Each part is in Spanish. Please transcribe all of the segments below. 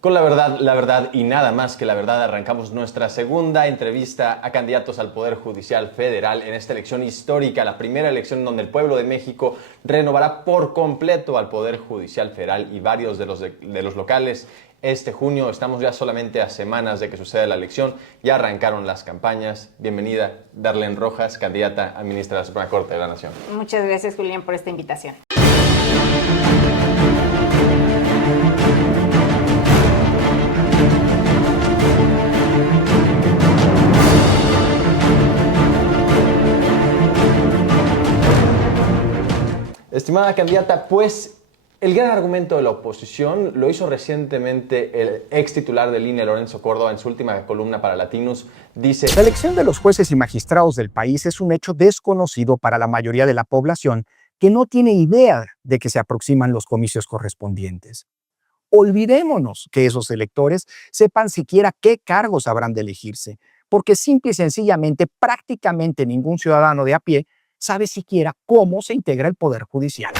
Con la verdad y nada más que la verdad, arrancamos nuestra segunda entrevista a candidatos al Poder Judicial Federal en esta elección histórica, la primera elección donde el pueblo de México renovará por completo al Poder Judicial Federal y varios de los locales. Este junio estamos ya solamente a semanas de que suceda la elección, ya arrancaron las campañas. Bienvenida, Darlene Rojas, candidata a ministra de la Suprema Corte de la Nación. Muchas gracias, Julián, por esta invitación. Estimada candidata, pues el gran argumento de la oposición lo hizo recientemente el ex titular del INE, Lorenzo Córdoba, en su última columna para Latinos. Dice: la elección de los jueces y magistrados del país es un hecho desconocido para la mayoría de la población que no tiene idea de que se aproximan los comicios correspondientes. Olvidémonos que esos electores sepan siquiera qué cargos habrán de elegirse, porque simple y sencillamente prácticamente ningún ciudadano de a pie sabe siquiera cómo se integra el Poder Judicial.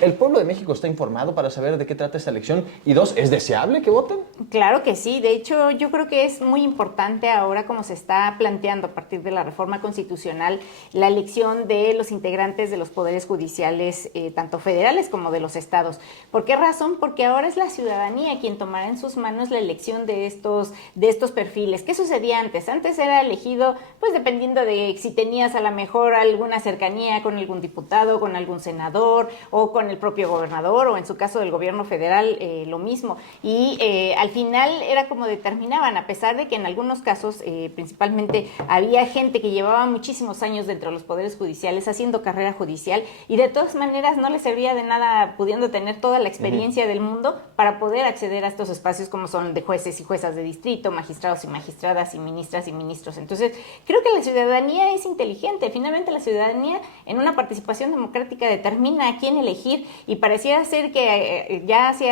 ¿El pueblo de México está informado para saber de qué trata esta elección? Y dos, ¿es deseable que voten? Claro que sí. De hecho, yo creo que es muy importante ahora, como se está planteando a partir de la reforma constitucional, la elección de los integrantes de los poderes judiciales, tanto federales como de los estados. ¿Por qué razón? Porque ahora es la ciudadanía quien tomará en sus manos la elección de estos perfiles. ¿Qué sucedía antes? Antes era elegido, pues dependiendo de si tenías a lo mejor alguna cercanía con algún diputado, con algún senador o con el propio gobernador, o en su caso del gobierno federal, lo mismo. Y al final era como determinaban, a pesar de que en algunos casos, principalmente, había gente que llevaba muchísimos años dentro de los poderes judiciales haciendo carrera judicial, y de todas maneras no les servía de nada, pudiendo tener toda la experiencia del mundo para poder acceder a estos espacios como son de jueces y juezas de distrito, magistrados y magistradas y ministras y ministros. Entonces, creo que la ciudadanía es inteligente. Finalmente, la ciudadanía en una participación democrática determina a quién elegir, y pareciera ser que ya hace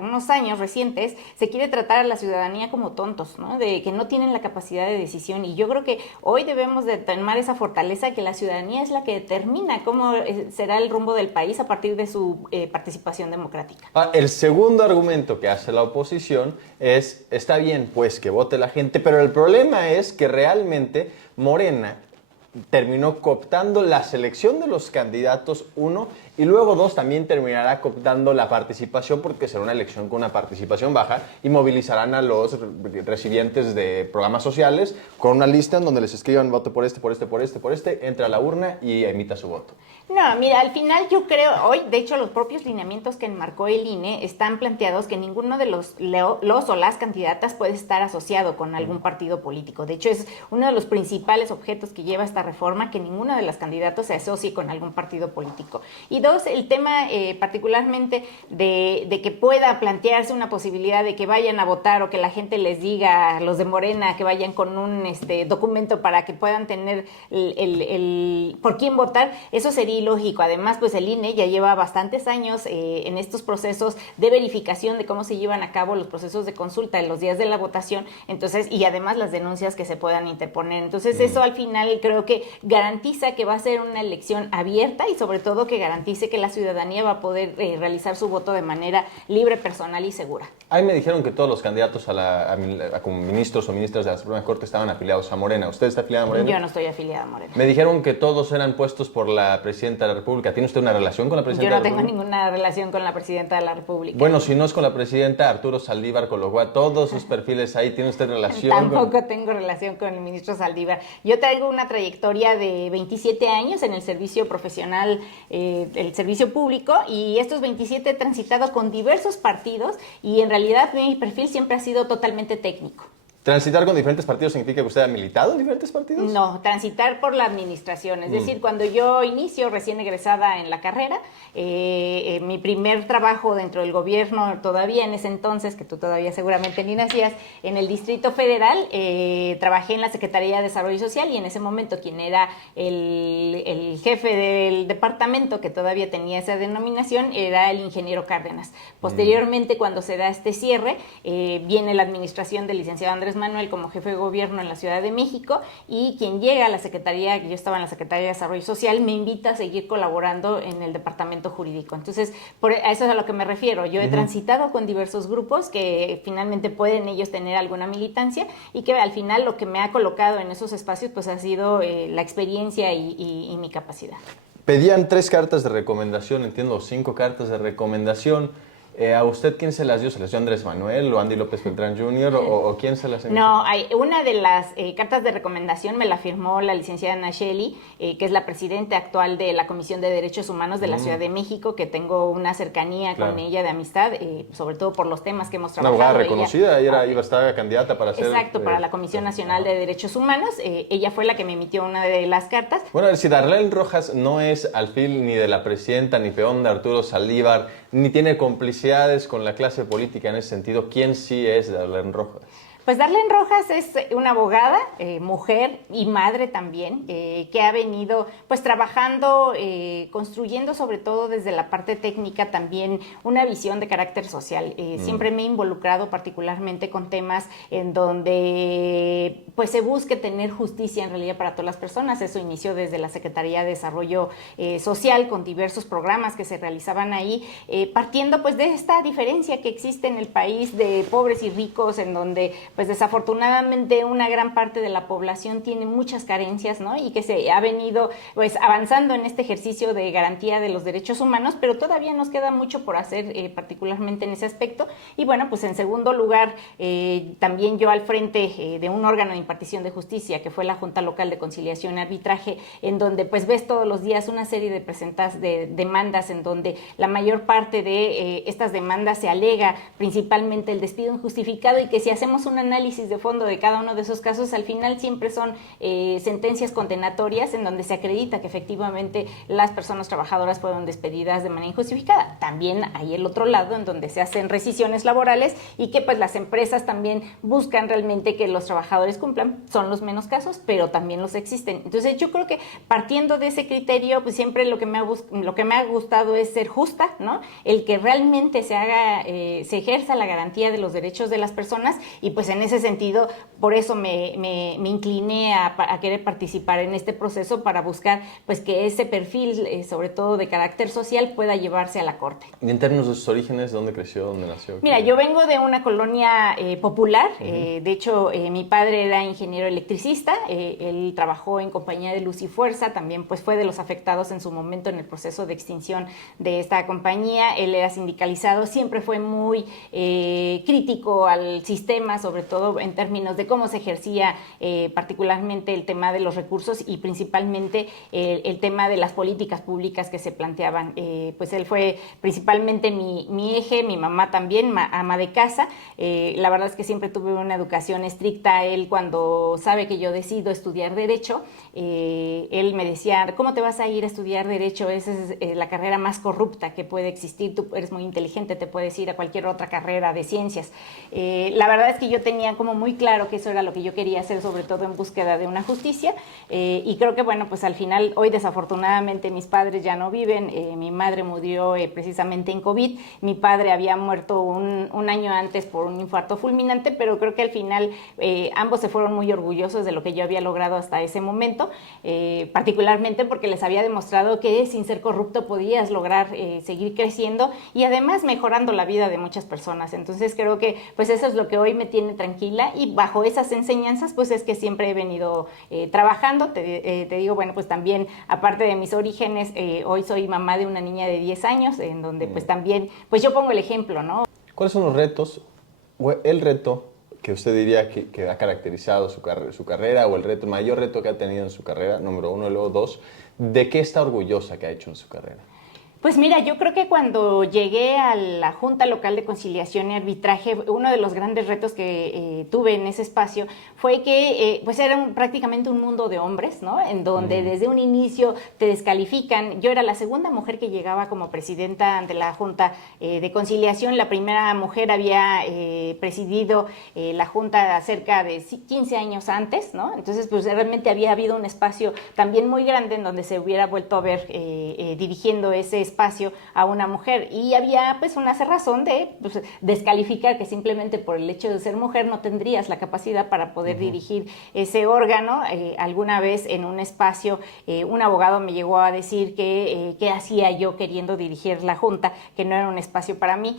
unos años recientes se quiere tratar a la ciudadanía como tontos, ¿no? De que no tienen la capacidad de decisión, y yo creo que hoy debemos de tomar esa fortaleza, que la ciudadanía es la que determina cómo será el rumbo del país a partir de su participación democrática. El segundo argumento que hace la oposición es: está bien pues que vote la gente, pero el problema es que realmente Morena terminó cooptando la selección de los candidatos, uno, y luego dos, también terminará cooptando la participación, porque será una elección con una participación baja, y movilizarán a los recipientes de programas sociales con una lista en donde les escriban: voto por este, por este, por este, por este, entra a la urna y emita su voto. No, mira, al final yo creo, hoy, de hecho, los propios lineamientos que enmarcó el INE están planteados que ninguno de los o las candidatas puede estar asociado con algún partido político. De hecho, es uno de los principales objetos que lleva esta reforma, que ninguno de los candidatos se asocie con algún partido político. Y dos, el tema particularmente de que pueda plantearse una posibilidad de que vayan a votar, o que la gente les diga a los de Morena que vayan con un documento para que puedan tener el por quién votar. Eso sería ilógico. Además, pues el INE ya lleva bastantes años en estos procesos de verificación de cómo se llevan a cabo los procesos de consulta en los días de la votación, entonces, y además las denuncias que se puedan interponer. Entonces, eso al final creo que garantiza que va a ser una elección abierta, y sobre todo que garantice que la ciudadanía va a poder realizar su voto de manera libre, personal y segura. Ahí me dijeron que todos los candidatos como ministros o ministras de la Suprema Corte estaban afiliados a Morena. ¿Usted está afiliada a Morena? Yo no estoy afiliada a Morena. Me dijeron que todos eran puestos por la presidenta de la República. ¿Tiene usted una relación con la presidenta Yo de no la tengo República? ninguna relación con la presidenta de la República. Bueno, si no es con la presidenta, Arturo Saldívar colocó todos sus perfiles ahí. ¿Tiene usted relación? Tampoco tengo relación con el ministro Saldívar. Yo traigo una trayectoria de 27 años en el servicio profesional, el servicio público, y estos 27 he transitado con diversos partidos, y en realidad mi perfil siempre ha sido totalmente técnico. ¿Transitar con diferentes partidos significa que usted ha militado en diferentes partidos? No, transitar por la administración. Es decir, cuando yo inicio recién egresada en la carrera, mi primer trabajo dentro del gobierno, todavía en ese entonces, que tú todavía seguramente ni nacías, en el Distrito Federal, trabajé en la Secretaría de Desarrollo Social, y en ese momento quien era el jefe del departamento, que todavía tenía esa denominación, era el ingeniero Cárdenas. Posteriormente, cuando se da este cierre, viene la administración del licenciado Andrés Andrés Manuel como jefe de gobierno en la Ciudad de México, y quien llega a la Secretaría, que yo estaba en la Secretaría de Desarrollo Social, me invita a seguir colaborando en el departamento jurídico. Entonces, a eso es a lo que me refiero. Yo he transitado con diversos grupos que finalmente pueden ellos tener alguna militancia, y que al final lo que me ha colocado en esos espacios pues ha sido la experiencia y mi capacidad. Pedían 3 cartas de recomendación, entiendo, 5 cartas de recomendación. ¿A usted quién se las dio? ¿Se las dio Andrés Manuel o Andy López Beltrán Jr. o quién se las envió? No, una de las cartas de recomendación me la firmó la licenciada Nacheli, que es la presidenta actual de la Comisión de Derechos Humanos de la Ciudad de México, que tengo una cercanía con ella de amistad, sobre todo por los temas que hemos trabajado. Una abogada reconocida, ella iba a estar candidata para ser... Exacto, para la Comisión Nacional de Derechos Humanos. Ella fue la que me emitió una de las cartas. Bueno, si Darlene Rojas no es alfil ni de la presidenta, ni peón de Arturo Saldívar, ni tiene complicidades con la clase política en ese sentido, ¿quién sí es Darlene Rojas? Pues Darlene Rojas es una abogada, mujer y madre también, que ha venido pues trabajando, construyendo sobre todo desde la parte técnica también una visión de carácter social. Siempre me he involucrado particularmente con temas en donde pues se busque tener justicia en realidad para todas las personas. Eso inició desde la Secretaría de Desarrollo Social, con diversos programas que se realizaban ahí, partiendo pues de esta diferencia que existe en el país de pobres y ricos, en donde pues desafortunadamente una gran parte de la población tiene muchas carencias, ¿no? Y que se ha venido pues avanzando en este ejercicio de garantía de los derechos humanos, pero todavía nos queda mucho por hacer, particularmente en ese aspecto. Y bueno, pues en segundo lugar, también yo al frente de un órgano de impartición de justicia, que fue la Junta Local de Conciliación y Arbitraje, en donde pues ves todos los días una serie de demandas, en donde la mayor parte de estas demandas se alega principalmente el despido injustificado, y que si hacemos una análisis de fondo de cada uno de esos casos, al final siempre son sentencias condenatorias en donde se acredita que efectivamente las personas trabajadoras fueron despedidas de manera injustificada. También hay el otro lado en donde se hacen rescisiones laborales y que pues las empresas también buscan realmente que los trabajadores cumplan. Son los menos casos, pero también los existen. Entonces yo creo que partiendo de ese criterio, pues siempre lo que me ha gustado es ser justa, ¿no? El que realmente se ejerza la garantía de los derechos de las personas, y pues en ese sentido, por eso me incliné a querer participar en este proceso, para buscar pues que ese perfil, sobre todo de carácter social, pueda llevarse a la Corte. Y en términos de sus orígenes, ¿dónde creció, dónde nació? Mira, yo vengo de una colonia popular. De hecho, mi padre era ingeniero electricista, él trabajó en compañía de Luz y Fuerza, también pues fue de los afectados en su momento en el proceso de extinción de esta compañía. Él era sindicalizado, siempre fue muy crítico al sistema, sobre todo en términos de cómo se ejercía particularmente el tema de los recursos, y principalmente el tema de las políticas públicas que se planteaban. Pues él fue principalmente mi eje, mi mamá también, ama de casa. La verdad es que siempre tuve una educación estricta. Él, cuando sabe que yo decido estudiar Derecho, él me decía, ¿cómo te vas a ir a estudiar Derecho? Esa es la carrera más corrupta que puede existir. Tú eres muy inteligente, te puedes ir a cualquier otra carrera de ciencias. La verdad es que yo tenía como muy claro que eso era lo que yo quería hacer, sobre todo en búsqueda de una justicia, y creo que bueno, pues al final, hoy desafortunadamente mis padres ya no viven. Mi madre murió precisamente en COVID, mi padre había muerto un año antes por un infarto fulminante, pero creo que al final ambos se fueron muy orgullosos de lo que yo había logrado hasta ese momento, particularmente porque les había demostrado que sin ser corrupto podías lograr seguir creciendo y además mejorando la vida de muchas personas. Entonces creo que pues eso es lo que hoy me tiene tranquila, y bajo esas enseñanzas pues es que siempre he venido trabajando. Te digo, bueno, pues también aparte de mis orígenes, hoy soy mamá de una niña de 10 años, en donde pues también pues yo pongo el ejemplo, ¿no? ¿Cuáles son los retos, o el reto que usted diría que ha caracterizado su carrera, o el mayor reto que ha tenido en su carrera, número 1, y luego 2, de qué está orgullosa que ha hecho en su carrera? Pues mira, yo creo que cuando llegué a la Junta Local de Conciliación y Arbitraje, uno de los grandes retos que tuve en ese espacio fue que pues era prácticamente un mundo de hombres, ¿no? En donde desde un inicio te descalifican. Yo era la segunda mujer que llegaba como presidenta ante la Junta de Conciliación. La primera mujer había presidido la Junta cerca de 15 años antes, ¿no? Entonces, pues realmente había habido un espacio también muy grande en donde se hubiera vuelto a ver dirigiendo ese espacio espacio a una mujer. Y había pues una cerrazón de pues, descalificar que simplemente por el hecho de ser mujer no tendrías la capacidad para poder dirigir ese órgano. Alguna vez en un espacio un abogado me llegó a decir que qué hacía yo queriendo dirigir la Junta, que no era un espacio para mí.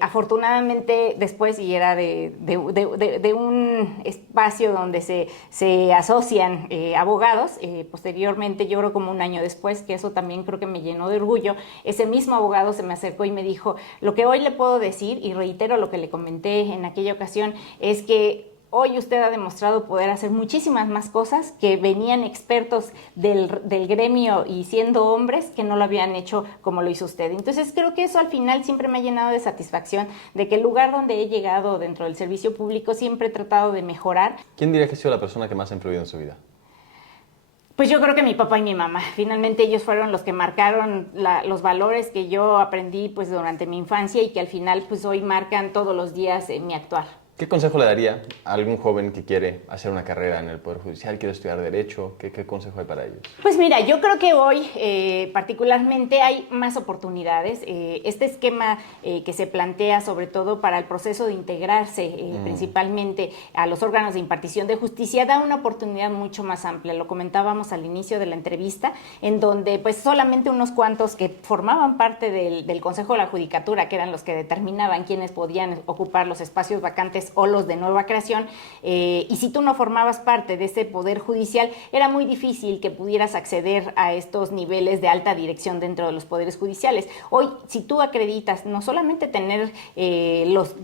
Afortunadamente después, y era de un espacio donde se asocian abogados, posteriormente yo creo como un año después, que eso también creo que me llenó de orgullo, ese mismo abogado se me acercó y me dijo, lo que hoy le puedo decir, y reitero lo que le comenté en aquella ocasión, es que hoy usted ha demostrado poder hacer muchísimas más cosas que venían expertos del gremio y siendo hombres que no lo habían hecho como lo hizo usted. Entonces creo que eso al final siempre me ha llenado de satisfacción de que el lugar donde he llegado dentro del servicio público siempre he tratado de mejorar. ¿Quién diría que ha sido la persona que más ha influido en su vida? Pues yo creo que mi papá y mi mamá. Finalmente ellos fueron los que marcaron los valores que yo aprendí pues durante mi infancia y que al final pues hoy marcan todos los días mi actuar. ¿Qué consejo le daría a algún joven que quiere hacer una carrera en el Poder Judicial, quiere estudiar Derecho? ¿Qué consejo hay para ellos? Pues mira, yo creo que hoy particularmente hay más oportunidades. Este esquema que se plantea sobre todo para el proceso de integrarse principalmente a los órganos de impartición de justicia da una oportunidad mucho más amplia. Lo comentábamos al inicio de la entrevista, en donde pues solamente unos cuantos que formaban parte del Consejo de la Judicatura, que eran los que determinaban quiénes podían ocupar los espacios vacantes o los de nueva creación, y si tú no formabas parte de ese poder judicial, era muy difícil que pudieras acceder a estos niveles de alta dirección dentro de los poderes judiciales. Hoy, si tú acreditas no solamente tener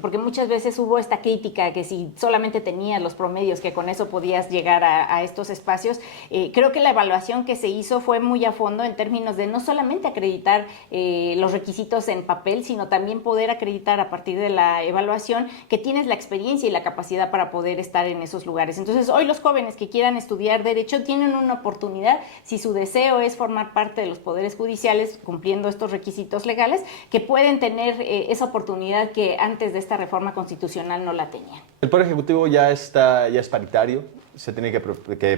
porque muchas veces hubo esta crítica que si solamente tenías los promedios, que con eso podías llegar a estos espacios, creo que la evaluación que se hizo fue muy a fondo en términos de no solamente acreditar los requisitos en papel, sino también poder acreditar a partir de la evaluación que tienes la experiencia y la capacidad para poder estar en esos lugares. Entonces, hoy los jóvenes que quieran estudiar Derecho tienen una oportunidad, si su deseo es formar parte de los poderes judiciales, cumpliendo estos requisitos legales, que pueden tener esa oportunidad que antes de esta reforma constitucional no la tenían. El Poder Ejecutivo ya es paritario, se tiene que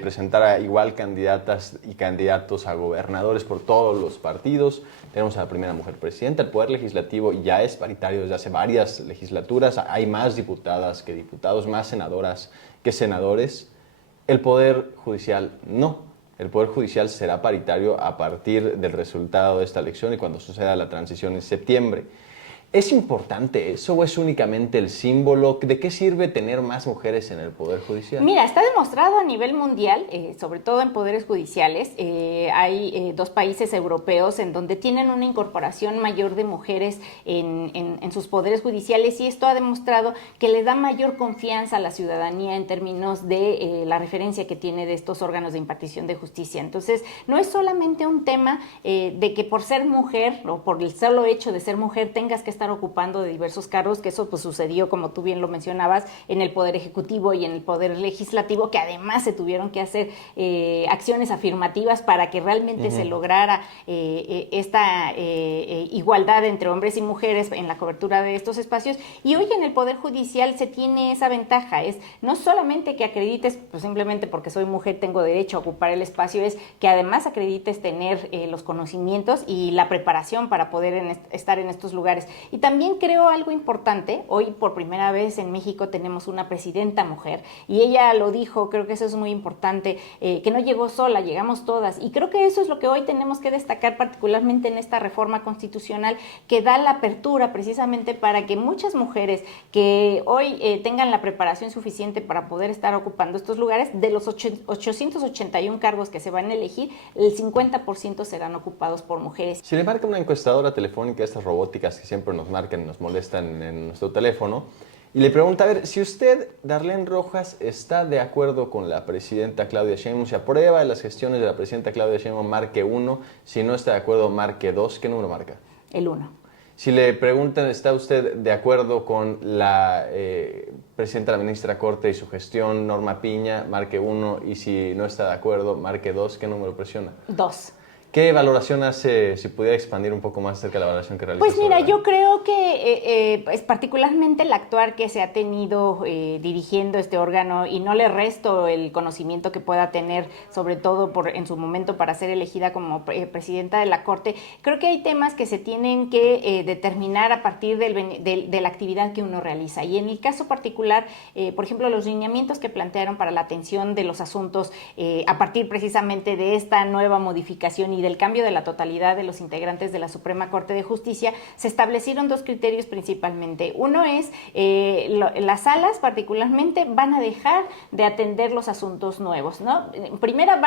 presentar a igual candidatas y candidatos a gobernadores por todos los partidos. Tenemos a la primera mujer presidenta. El Poder Legislativo ya es paritario desde hace varias legislaturas. Hay más diputadas que diputados, más senadoras que senadores. El Poder Judicial no. El Poder Judicial será paritario a partir del resultado de esta elección y cuando suceda la transición en septiembre. ¿Es importante eso o es únicamente el símbolo? ¿De qué sirve tener más mujeres en el Poder Judicial? Mira, está demostrado a nivel mundial, sobre todo en poderes judiciales. Hay dos países europeos en donde tienen una incorporación mayor de mujeres en sus poderes judiciales y esto ha demostrado que le da mayor confianza a la ciudadanía en términos de la referencia que tiene de estos órganos de impartición de justicia. Entonces, no es solamente un tema de que por ser mujer o por el solo hecho de ser mujer tengas que estar ocupando de diversos cargos, que eso pues sucedió, como tú bien lo mencionabas, en el Poder Ejecutivo y en el Poder Legislativo, que además se tuvieron que hacer acciones afirmativas para que realmente se lograra esta igualdad entre hombres y mujeres en la cobertura de estos espacios. Y hoy en el Poder Judicial se tiene esa ventaja, es no solamente que acredites, pues simplemente porque soy mujer tengo derecho a ocupar el espacio, es que además acredites tener los conocimientos y la preparación para poder estar en estos lugares. Y también creo algo importante, hoy por primera vez en México tenemos una presidenta mujer y ella lo dijo, creo que eso es muy importante, que no llegó sola, llegamos todas y creo que eso es lo que hoy tenemos que destacar particularmente en esta reforma constitucional que da la apertura precisamente para que muchas mujeres que hoy tengan la preparación suficiente para poder estar ocupando estos lugares, de los 881 cargos que se van a elegir, el 50% serán ocupados por mujeres. Si le marca una encuestadora telefónica, estas robóticas que siempre nos marcan y nos molestan en nuestro teléfono, y le pregunta, a ver, si usted, Darlene Rojas, está de acuerdo con la presidenta Claudia Sheinbaum, si aprueba las gestiones de la presidenta Claudia Sheinbaum, marque 1, si no está de acuerdo, marque 2, ¿qué número marca? El 1. Si le preguntan, ¿está usted de acuerdo con la presidenta de la ministra Corte y su gestión, Norma Piña, marque 1, y si no está de acuerdo, marque 2, ¿qué número presiona? 2. ¿Qué valoración hace, si pudiera expandir un poco más acerca de la valoración que realiza? Pues mira, yo creo que pues particularmente el actuar que se ha tenido dirigiendo este órgano, y no le resto el conocimiento que pueda tener, sobre todo en su momento para ser elegida como presidenta de la Corte, creo que hay temas que se tienen que determinar a partir de la actividad que uno realiza. Y en el caso particular, por ejemplo, los lineamientos que plantearon para la atención de los asuntos a partir precisamente de esta nueva modificación y del cambio de la totalidad de los integrantes de la Suprema Corte de Justicia, se establecieron dos criterios principalmente. Uno es, las salas particularmente van a dejar de atender los asuntos nuevos, ¿no? Primera,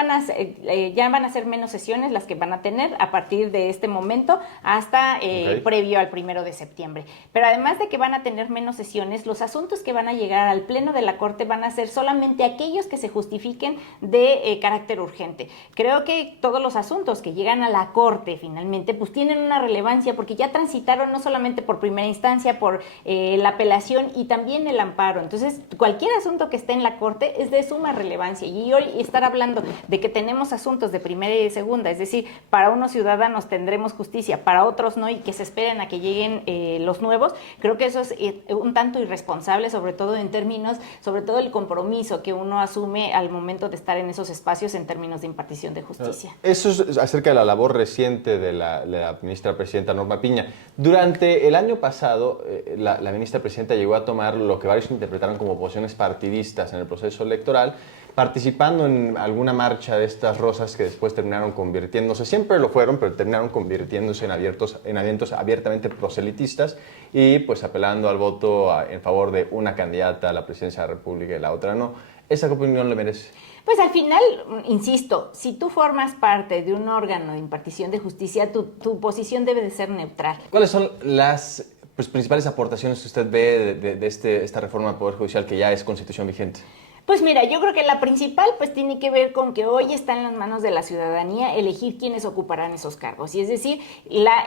ya van a ser menos sesiones las que van a tener a partir de este momento hasta previo al 1 de septiembre. Pero además de que van a tener menos sesiones, los asuntos que van a llegar al Pleno de la Corte van a ser solamente aquellos que se justifiquen de carácter urgente. Creo que todos los asuntos que llegan a la Corte finalmente pues tienen una relevancia porque ya transitaron no solamente por primera instancia, por la apelación y también el amparo. Entonces, cualquier asunto que esté en la Corte es de suma relevancia, y hoy estar hablando de que tenemos asuntos de primera y de segunda, es decir, para unos ciudadanos tendremos justicia, para otros no, y que se esperen a que lleguen los nuevos, creo que eso es un tanto irresponsable, sobre todo en términos, sobre todo el compromiso que uno asume al momento de estar en esos espacios en términos de impartición de justicia. Eso es acerca de la labor reciente de la ministra presidenta Norma Piña. Durante el año pasado, la ministra presidenta llegó a tomar lo que varios interpretaron como posiciones partidistas en el proceso electoral, participando en alguna marcha de estas rosas que después terminaron convirtiéndose, siempre lo fueron, pero terminaron convirtiéndose en eventos abiertamente proselitistas y pues apelando al voto en favor de una candidata a la presidencia de la República y la otra no. ¿Esa opinión le merece? Pues al final, insisto, si tú formas parte de un órgano de impartición de justicia, tu posición debe de ser neutral. ¿Cuáles son las principales aportaciones que usted ve de esta reforma del Poder Judicial que ya es constitución vigente? Pues mira, yo creo que la principal pues tiene que ver con que hoy está en las manos de la ciudadanía elegir quiénes ocuparán esos cargos. Y es decir,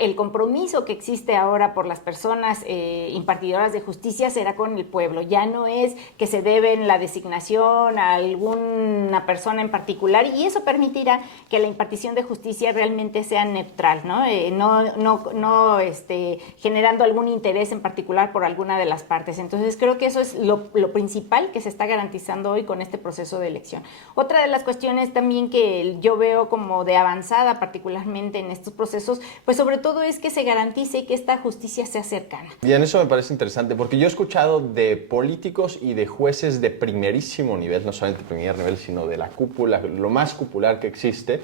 el compromiso que existe ahora por las personas impartidoras de justicia será con el pueblo. Ya no es que se deben la designación a alguna persona en particular, y eso permitirá que la impartición de justicia realmente sea neutral, ¿no? No generando algún interés en particular por alguna de las partes. Entonces creo que eso es lo principal que se está garantizando hoy con este proceso de elección. Otra de las cuestiones también que yo veo como de avanzada particularmente en estos procesos, pues sobre todo es que se garantice que esta justicia sea cercana. Bien, eso me parece interesante porque yo he escuchado de políticos y de jueces de primerísimo nivel, no solamente primer nivel, sino de la cúpula, lo más cupular que existe,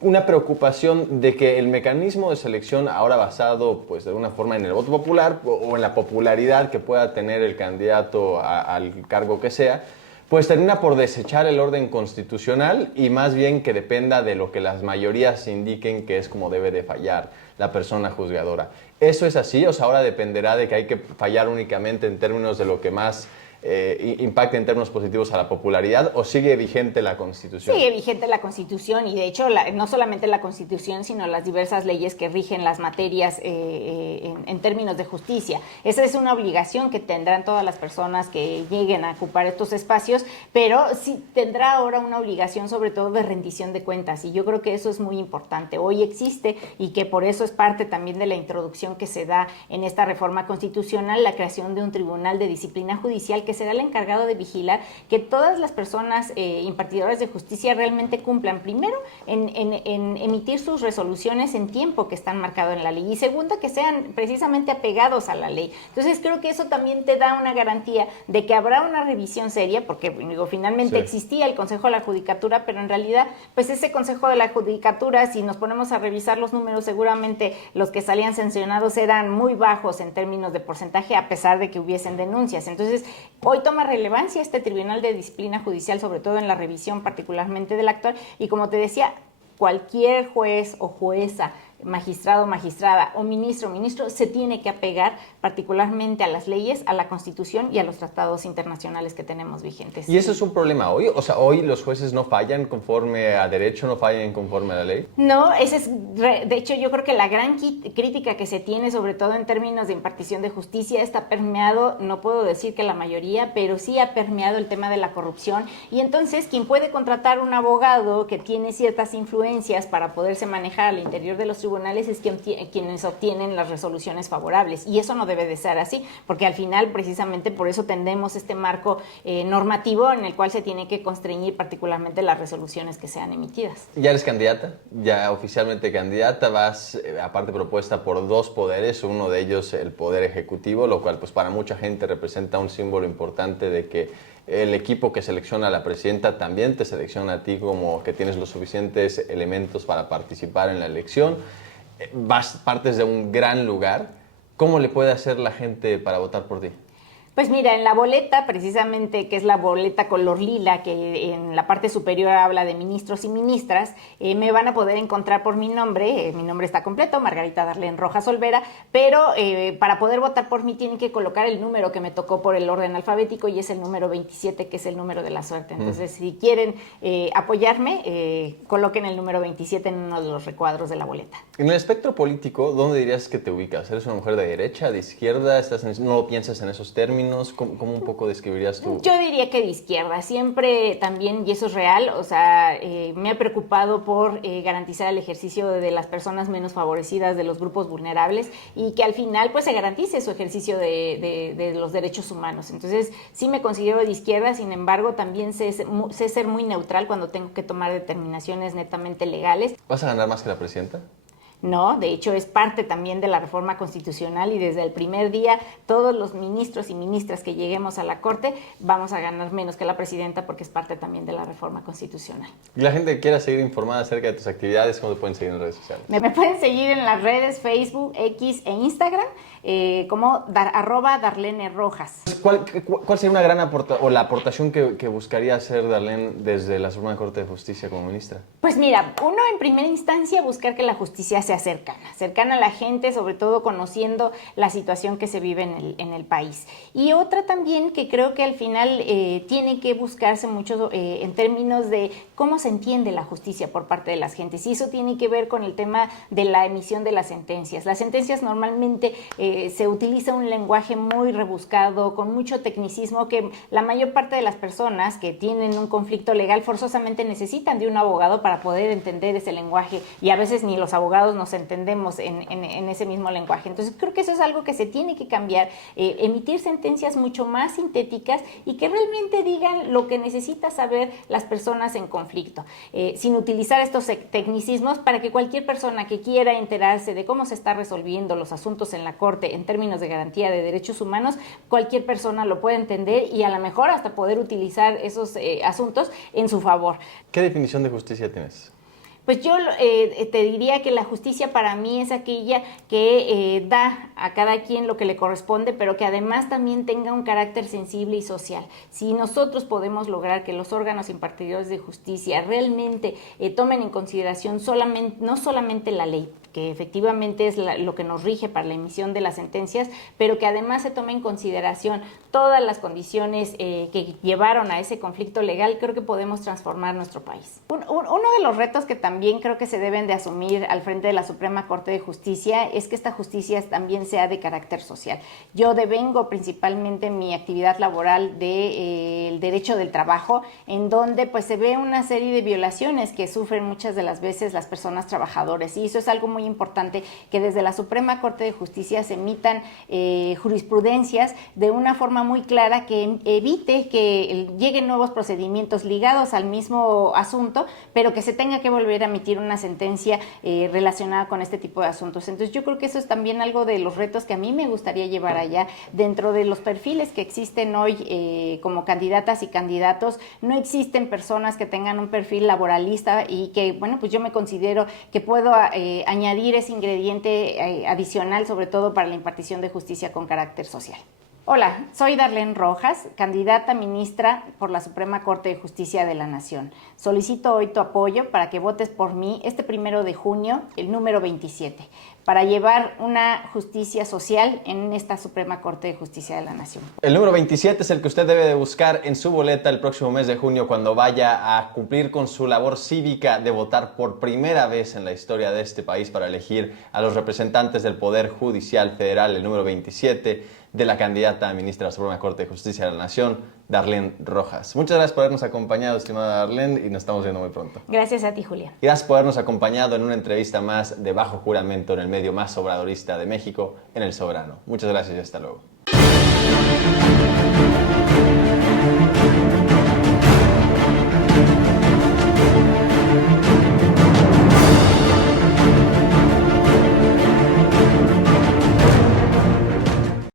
una preocupación de que el mecanismo de selección ahora basado pues de alguna forma en el voto popular o en la popularidad que pueda tener el candidato al cargo que sea, pues termina por desechar el orden constitucional y más bien que dependa de lo que las mayorías indiquen que es como debe de fallar la persona juzgadora. ¿Eso es así? O sea, ahora dependerá de que hay que fallar únicamente en términos de lo que más impacte en términos positivos a la popularidad, ¿o sigue vigente la Constitución? Sigue vigente la Constitución, y de hecho no solamente la Constitución, sino las diversas leyes que rigen las materias en términos de justicia. Esa es una obligación que tendrán todas las personas que lleguen a ocupar estos espacios, pero sí tendrá ahora una obligación sobre todo de rendición de cuentas, y yo creo que eso es muy importante. Hoy existe, y que por eso es parte también de la introducción que se da en esta reforma constitucional, la creación de un tribunal de disciplina judicial que será el encargado de vigilar que todas las personas impartidoras de justicia realmente cumplan, primero, en emitir sus resoluciones en tiempo que están marcados en la ley, y segunda, que sean precisamente apegados a la ley. Entonces creo que eso también te da una garantía de que habrá una revisión seria, porque digo, finalmente sí existía el Consejo de la Judicatura, pero en realidad pues ese Consejo de la Judicatura, si nos ponemos a revisar los números, seguramente los que salían sancionados eran muy bajos en términos de porcentaje, a pesar de que hubiesen denuncias. Entonces hoy toma relevancia este Tribunal de Disciplina Judicial, sobre todo en la revisión particularmente del actual, y como te decía, cualquier juez o jueza magistrado, magistrada o ministro, ministro, se tiene que apegar particularmente a las leyes, a la Constitución y a los tratados internacionales que tenemos vigentes. ¿Y eso es un problema hoy? O sea, hoy los jueces no fallan conforme a derecho, no fallan conforme a la ley. No, ese es, de hecho, yo creo que la gran crítica que se tiene, sobre todo en términos de impartición de justicia, está permeado, no puedo decir que la mayoría, pero sí ha permeado el tema de la corrupción. Y entonces, quien puede contratar un abogado que tiene ciertas influencias para poderse manejar al interior de los tribunales es quienes obtienen las resoluciones favorables. Y eso no debe de ser así, porque al final, precisamente por eso tendemos este marco normativo en el cual se tiene que constreñir particularmente las resoluciones que sean emitidas. ¿Ya eres candidata? ¿Ya oficialmente candidata? Vas, aparte, propuesta por dos poderes, uno de ellos el poder ejecutivo, lo cual pues para mucha gente representa un símbolo importante de que el equipo que selecciona a la presidenta también te selecciona a ti como que tienes los suficientes elementos para participar en la elección. Partes de un gran lugar. ¿Cómo le puede hacer la gente para votar por ti? Pues mira, en la boleta, precisamente, que es la boleta color lila, que en la parte superior habla de ministros y ministras, me van a poder encontrar por mi nombre está completo, Margarita Darlene Rojas Olvera, pero para poder votar por mí tienen que colocar el número que me tocó por el orden alfabético y es el número 27, que es el número de la suerte. Entonces, si quieren apoyarme, coloquen el número 27 en uno de los recuadros de la boleta. En el espectro político, ¿dónde dirías que te ubicas? ¿Eres una mujer de derecha, de izquierda? ¿No piensas en esos términos? ¿Cómo un poco describirías tú? Yo diría que de izquierda, siempre también, y eso es real, o sea, me he preocupado por garantizar el ejercicio de las personas menos favorecidas, de los grupos vulnerables, y que al final pues se garantice su ejercicio de los derechos humanos. Entonces, sí me considero de izquierda, sin embargo, también sé ser muy neutral cuando tengo que tomar determinaciones netamente legales. ¿Vas a ganar más que la presidenta? No, de hecho es parte también de la reforma constitucional y desde el primer día todos los ministros y ministras que lleguemos a la Corte vamos a ganar menos que la presidenta porque es parte también de la reforma constitucional. Y la gente que quiera seguir informada acerca de tus actividades, ¿cómo te pueden seguir en redes sociales? Me pueden seguir en las redes Facebook, X e Instagram como @Darlene Rojas. ¿Cuál sería una gran la aportación que buscaría hacer Darlene desde la Suprema Corte de Justicia como ministra? Pues mira, uno en primera instancia buscar que la justicia sea cercana a la gente, sobre todo conociendo la situación que se vive en el país. Y otra también que creo que al final tiene que buscarse mucho en términos de cómo se entiende la justicia por parte de las gentes. Y eso tiene que ver con el tema de la emisión de las sentencias. Las sentencias normalmente se utiliza un lenguaje muy rebuscado, con mucho tecnicismo, que la mayor parte de las personas que tienen un conflicto legal forzosamente necesitan de un abogado para poder entender ese lenguaje y a veces ni los abogados nos entendemos en ese mismo lenguaje. Entonces creo que eso es algo que se tiene que cambiar, emitir sentencias mucho más sintéticas y que realmente digan lo que necesita saber las personas en conflicto, sin utilizar estos tecnicismos para que cualquier persona que quiera enterarse de cómo se está resolviendo los asuntos en la Corte en términos de garantía de derechos humanos, cualquier persona lo puede entender y a lo mejor hasta poder utilizar esos asuntos en su favor. ¿Qué definición de justicia tienes? Pues yo te diría que la justicia para mí es aquella que da a cada quien lo que le corresponde, pero que además también tenga un carácter sensible y social. Si nosotros podemos lograr que los órganos impartidores de justicia realmente tomen en consideración no solamente la ley, que efectivamente es lo que nos rige para la emisión de las sentencias, pero que además se tome en consideración todas las condiciones que llevaron a ese conflicto legal, creo que podemos transformar nuestro país. Uno de los retos que también creo que se deben de asumir al frente de la Suprema Corte de Justicia es que esta justicia también sea de carácter social. Yo devengo principalmente mi actividad laboral del derecho del trabajo, en donde pues se ve una serie de violaciones que sufren muchas de las veces las personas trabajadoras, y eso es algo muy importante, que desde la Suprema Corte de Justicia se emitan jurisprudencias de una forma muy clara que evite que lleguen nuevos procedimientos ligados al mismo asunto, pero que se tenga que volver a emitir una sentencia relacionada con este tipo de asuntos. Entonces yo creo que eso es también algo de los retos que a mí me gustaría llevar allá. Dentro de los perfiles que existen hoy como candidatas y candidatos, no existen personas que tengan un perfil laboralista y que, bueno, pues yo me considero que puedo añadir ese ingrediente adicional, sobre todo para la impartición de justicia con carácter social. Hola, soy Darlene Rojas, candidata a ministra por la Suprema Corte de Justicia de la Nación. Solicito hoy tu apoyo para que votes por mí este 1 de junio, el número 27, para llevar una justicia social en esta Suprema Corte de Justicia de la Nación. El número 27 es el que usted debe de buscar en su boleta el próximo mes de junio cuando vaya a cumplir con su labor cívica de votar por primera vez en la historia de este país para elegir a los representantes del Poder Judicial Federal, el número 27 de la candidata a ministra de la Suprema Corte de Justicia de la Nación, Darlene Rojas. Muchas gracias por habernos acompañado, estimada Darlene, y nos estamos viendo muy pronto. Gracias a ti, Julián. Gracias por habernos acompañado en una entrevista más de bajo juramento en el medio más obradorista de México, en El Soberano. Muchas gracias y hasta luego.